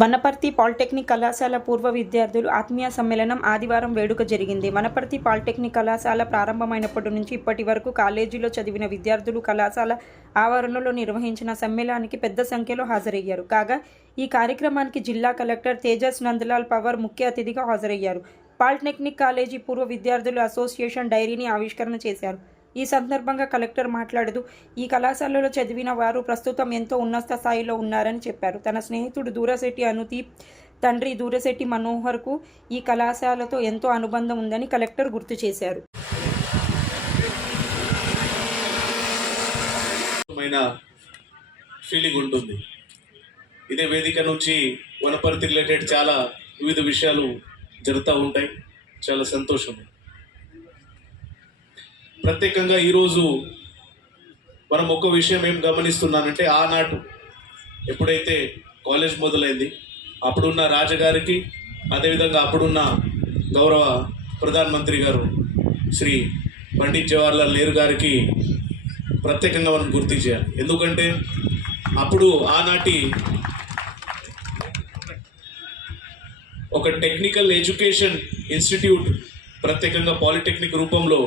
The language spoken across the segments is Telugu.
వనపర్తి పాలిటెక్నిక్ కళాశాల పూర్వ విద్యార్థులు ఆత్మీయ సమ్మేళనం ఆదివారం వేడుక జరిగింది. వనపర్తి పాలిటెక్నిక్ కళాశాల ప్రారంభమైనప్పటి నుంచి ఇప్పటి వరకు కాలేజీలో చదివిన విద్యార్థులు కళాశాల ఆవరణలో నిర్వహించిన సమ్మేళనానికి పెద్ద సంఖ్యలో హాజరయ్యారు. కాగా ఈ కార్యక్రమానికి జిల్లా కలెక్టర్ తేజస్ నందలాల్ పవర్ ముఖ్య అతిథిగా హాజరయ్యారు. పాలిటెక్నిక్ కాలేజీ పూర్వ విద్యార్థుల అసోసియేషన్ డైరీని ఆవిష్కరణ చేశారు. ఈ సందర్భంగా కలెక్టర్ మాట్లాడుతూ ఈ కళాశాలలో చదివిన వారు ప్రస్తుతం ఎంతో ఉన్నత స్థాయిలో ఉన్నారని చెప్పారు. తన స్నేహితుడు దూరశెట్టి అనుదీప్ తండ్రి దూరశెట్టి మనోహర్కు ఈ కళాశాలతో ఎంతో అనుబంధం ఉందని కలెక్టర్ గుర్తు చేశారు. ఫీలింగ్ ఉంటుంది. ఇదే వేదిక నుంచి వనపర్తి రిలేటెడ్ చాలా వివిధ విషయాలు జరుగుతూ ఉంటాయి. చాలా సంతోషం. ప్రత్యేకంగా ఈరోజు మనం ఒక విషయం ఏం గమనిస్తున్నానంటే ఆనాటు ఎప్పుడైతే కాలేజ్ మొదలైంది అప్పుడున్న రాజగారికి అదేవిధంగా అప్పుడున్న గౌరవ ప్రధానమంత్రి గారు శ్రీ పండిత్ జవహర్లాల్ నెహ్రూ గారికి ప్రత్యేకంగా మనం గుర్తించాలి ఎందుకంటే అప్పుడు ఆనాటి ఒక టెక్నికల్ ఎడ్యుకేషన్ ఇన్స్టిట్యూట్ ప్రత్యేకంగా పాలిటెక్నిక్ రూపంలో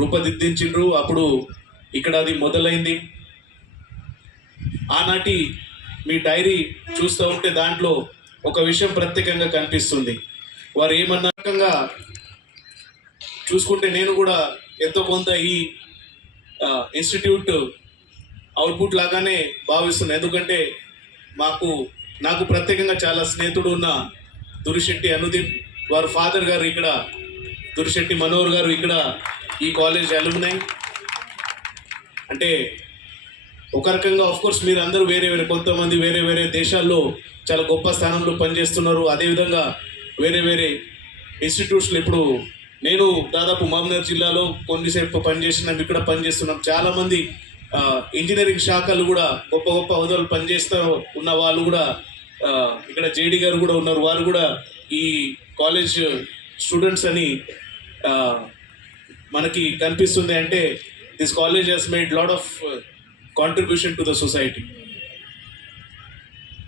రూపదిద్దించిండ్రు. అప్పుడు ఇక్కడ అది మొదలైంది. ఆనాటి మీ డైరీ చూస్తూ ఉంటే దాంట్లో ఒక విషయం ప్రత్యేకంగా కనిపిస్తుంది. వారు ఏమన్నాకంగా చూసుకుంటే నేను కూడా ఎంతో కొంత ఈ ఇన్స్టిట్యూట్ అవుట్పుట్ లాగానే భావిస్తున్నాను ఎందుకంటే మాకు నాకు ప్రత్యేకంగా చాలా స్నేహితుడు ఉన్న దురిశెట్టి అనుదీప్ వారి ఫాదర్ గారు ఇక్కడ దురిశెట్టి మనోహర్ గారు ఇక్కడ ఈ కాలేజ్ అలుమినై అంటే ఒక రకంగా ఆఫ్కోర్స్ మీరు అందరూ వేరే వేరే కొంతమంది వేరే వేరే దేశాల్లో చాలా గొప్ప స్థానంలో పనిచేస్తున్నారు అదేవిధంగా వేరే వేరే ఇన్స్టిట్యూట్స్లో ఇప్పుడు నేను దాదాపు మహబూబ్నగర్ జిల్లాలో కొన్నిసేపు పనిచేసినాం ఇక్కడ పనిచేస్తున్నాం చాలామంది ఇంజనీరింగ్ శాఖలు కూడా గొప్ప గొప్ప హోదాలు పనిచేస్తూ ఉన్న వాళ్ళు కూడా ఇక్కడ జేడి గారు కూడా ఉన్నారు వారు కూడా ఈ కాలేజ్ స్టూడెంట్స్ అని మనకి కనిపిస్తుంది అంటే this college has made lot of contribution to the society